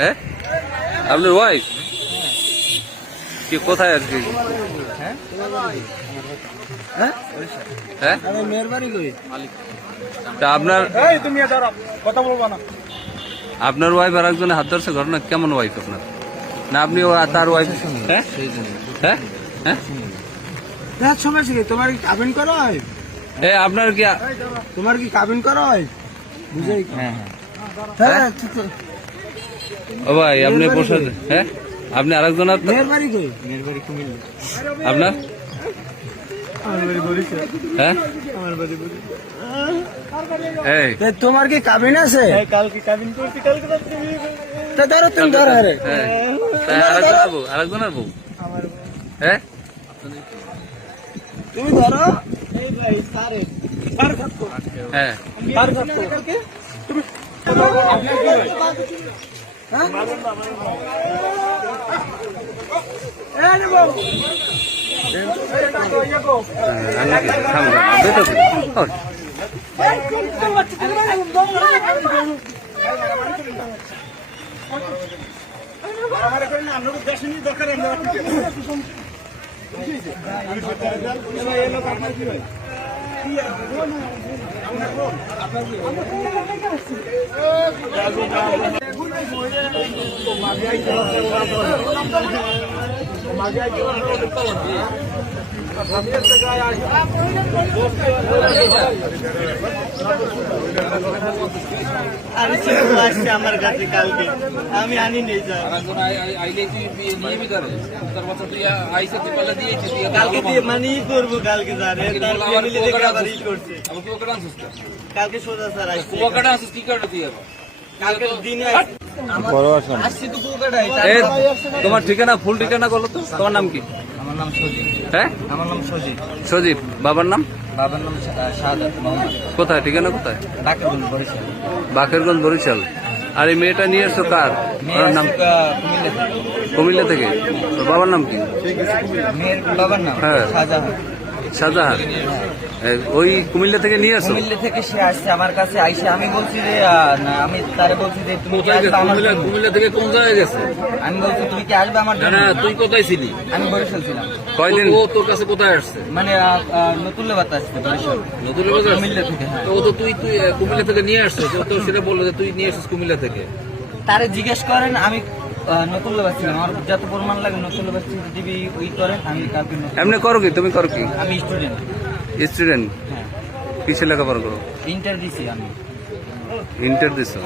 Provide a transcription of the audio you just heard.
হ্যাঁ আপনার ওয়াইফ কি কোথায় আর কি? হ্যাঁ তা আপনার কথা বলবো না। আপনার ওয়াইফ আর একজনে হাত ধরছে ঘটনা কেমন ওয়াইফ আপনার? না আপনি তার ওয়াইফ? হ্যাঁ হ্যাঁ হ্যাঁ সমস্যা কি? তোমার কি কাবিন করা হয়? আপনার কি তোমার কি কাবিন করা হয়? বুঝাই হ্যাঁ ঠিক আছে। ও ভাই আপনি বসে হ্যাঁ আপনি আরেকজন মেয়ের বাড়ি কই? মেয়ের বাড়ি কুমিল্লা। আপনার? আমার বাড়ি বরিশাল। হ্যাঁ আমার বাড়ি বরিশাল। এই তোমার কি কাবিন আছে? কালকে কাবিন করতে কালকে তা ধরো তুমি ধরো রে। আরেকজনের বউ হ্যাঁ তুমি ধরো এই ভাই সারে সার থাকো হ্যাঁ সার থাকো তুমি হ্যাঁ এই নেবো আমার কাছে কালকে আমি আনি নেই কালকে দিয়ে মানে করবো কালকে কালকে সোজা স্যার কালকে দিনে তোমার ঠিকানা ফুল ঠিকানা বলো তো তোমার নাম কি? আমার নাম সজিব। হ্যাঁ আমার নাম সজিব। সজীব বাবার নাম? বাবার নাম শাহাদাত মোহাম্মদ। কোথায় ঠিকানা কোথায়? বাকেরগঞ্জ বরিশাল। বাকেরগঞ্জ বরিশাল। আর এই মেয়েটা নিয়ে এসছো কার? ওনার নাম? কুমিল্লা থেকে। তোর বাবার নাম কি? মেয়ের বাবার নাম হ্যাঁ শাহজাহান। শাহজাহান। ওই কুমিল্লা থেকে নিয়ে আসো? কুমিল্লা থেকে সে আসছে আমার কাছে আইসে আমি বলছি যে না আমি তারে বলছি যে তুমি কি আসবে আমার জন্য? কুমিল্লা থেকে কোন জায়গায় গেছে? আমি বলছি তুমি কি আসবে আমার জন্য? না তুই কোথায় ছিলি? আমি বরিশাল ছিলাম। কয়দিন ও তোর কাছে কোথায় আসছে? মানে নতুল্লাবাদ আসছে বরিশাল। নতুল্লাবাদ কুমিল্লা থেকে। হ্যাঁ তো তুই কুমিল্লা থেকে নিয়ে আসছিস? তো সেটা বললো যে তুই নিয়ে আসছিস কুমিল্লা থেকে। তারে জিজ্ঞেস করেন আমি নতুল্লাবাদ ছিলাম। আমার যত প্রমাণ লাগে নতুল্লাবাদ দিবি ওই করেন আমি কাউকে এমনি করো কি? তুমি করো কি? আমি স্টুডেন্ট। স্টুডেন্ট? হ্যাঁ কিসে লেখাপড়া করো? ইন্টার দিছি আমি। ইন্টার দিছো?